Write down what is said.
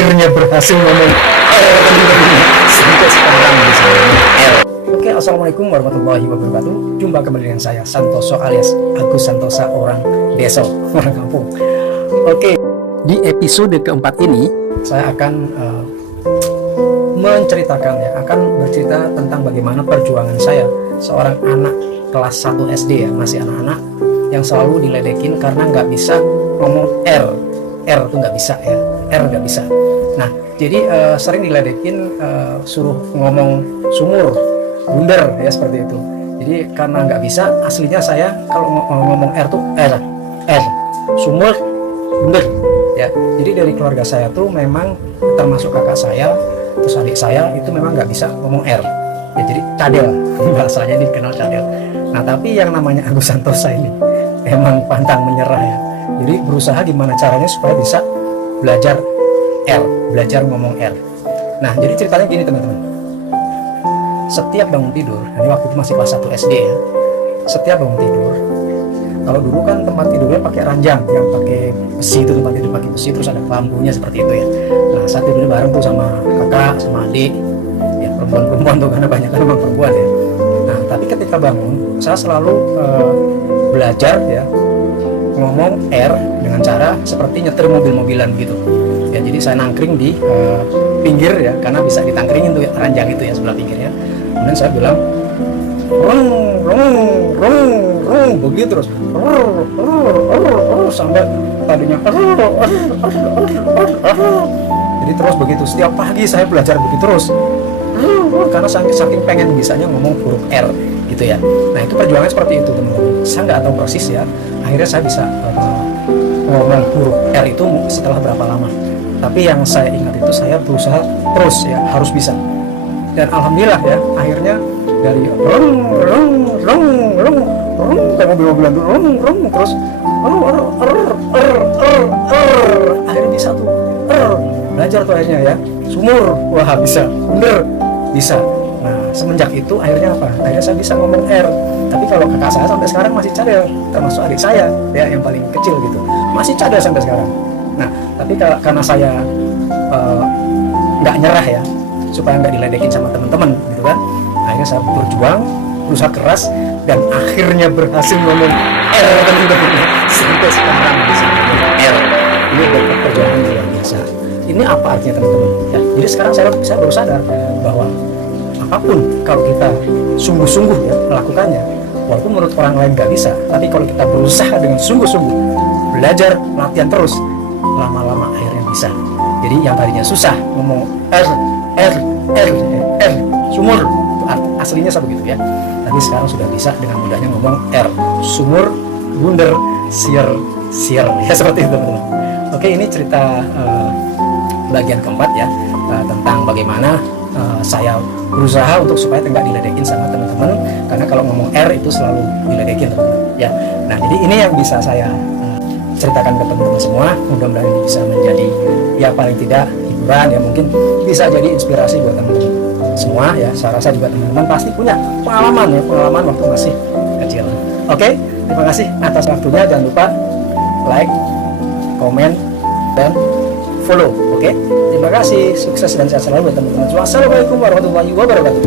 akhirnya berhasil ngomong L sampai sekarang bisa ngomong L. Oke, assalamualaikum warahmatullahi wabarakatuh. Jumpa kembali dengan saya Santoso alias Agus Santosa, orang desa, orang kampung. Oke, di episode keempat ini saya akan akan bercerita tentang bagaimana perjuangan saya seorang anak kelas 1 SD ya, masih anak-anak yang selalu diledekin karena nggak bisa ngomong R tuh nggak bisa ya, R nggak bisa. Nah, jadi sering diledekin suruh ngomong sumur, bundar ya, seperti itu. Jadi karena nggak bisa, aslinya saya kalau ngomong R tuh R, sumur, bundar ya. Jadi dari keluarga saya tuh memang termasuk kakak saya, terus adik saya itu memang nggak bisa ngomong R ya, jadi cadel bahasanya dikenal cadel. Nah, tapi yang namanya Agus Santosa ini emang pantang menyerah ya, jadi berusaha gimana caranya supaya bisa belajar R, belajar ngomong R. Nah, jadi ceritanya gini teman-teman, setiap bangun tidur, ini waktu itu masih kelas 1 SD ya, setiap bangun tidur, kalau dulu kan tempat tidurnya pakai ranjang yang pakai besi, itu tempat tidur pakai besi, terus ada bambunya seperti itu ya. Nah, saat tidurnya bareng tuh sama kakak, sama adik ya, perempuan tuh karena banyak kan memang perempuan ya. Nah, tapi ketika bangun saya selalu belajar ya ngomong R dengan cara seperti nyetir mobil-mobilan gitu ya. Jadi saya nangkring di pinggir ya, karena bisa ditangkringin tuh ranjang itu ya, sebelah pinggir ya. Kemudian saya bilang rung begitu terus sampai tadinya jadi terus begitu. Setiap pagi saya belajar begitu terus karena saking pengen bisanya ngomong huruf R gitu ya. Nah, itu perjuangan seperti itu teman-teman. Saya nggak tahu persis ya, akhirnya saya bisa ngomong huruf R itu setelah berapa lama. Tapi yang saya ingat itu saya berusaha terus ya, harus bisa. Dan alhamdulillah ya, akhirnya dari kayak mobil-mobilan tuh terus akhirnya bisa tuh belajar tuh akhirnya ya. Sumur, wah bisa. Bundar, bisa. Nah, semenjak itu akhirnya apa? Akhirnya saya bisa ngomong R. Tapi kalau kakak saya sampai sekarang masih cadel, termasuk adik saya ya yang paling kecil gitu, masih cadel sampai sekarang. Nah, tapi karena saya nggak nyerah ya, supaya nggak diledekin sama teman-teman gitu kan, akhirnya saya berjuang, berusaha keras, dan akhirnya berhasil ngomong R teman-teman sampai sekarang bisa ngomong R. Ini adalah perjuangan luar biasa. Ini apa artinya teman-teman ya? Jadi sekarang saya baru sadar bahwa apapun kalau kita sungguh-sungguh ya melakukannya, walaupun menurut orang lain nggak bisa, tapi kalau kita berusaha dengan sungguh-sungguh, belajar, latihan terus, lama-lama akhirnya bisa. Jadi yang tadinya susah ngomong R, sumur, aslinya sama begitu ya, tapi sekarang sudah bisa dengan mudahnya ngomong R, sumur, bundar, sier ya, seperti itu teman-teman. Oke, ini cerita bagian keempat ya, tentang bagaimana saya berusaha untuk supaya nggak diledekin sama teman-teman, karena kalau ngomong R itu selalu diledekin teman-teman ya. Nah, jadi ini yang bisa saya ceritakan ke teman-teman semua. Mudah-mudahan ini bisa menjadi ya paling tidak hiburan ya, mungkin bisa jadi inspirasi buat teman-teman semua ya. Saya rasa juga teman-teman pasti punya pengalaman waktu masih kecil. Oke, terima kasih atas waktunya. Jangan lupa like, komen, dan follow. Oke, terima kasih, sukses dan sehat selalu buat teman-teman. Wassalamualaikum warahmatullahi wabarakatuh.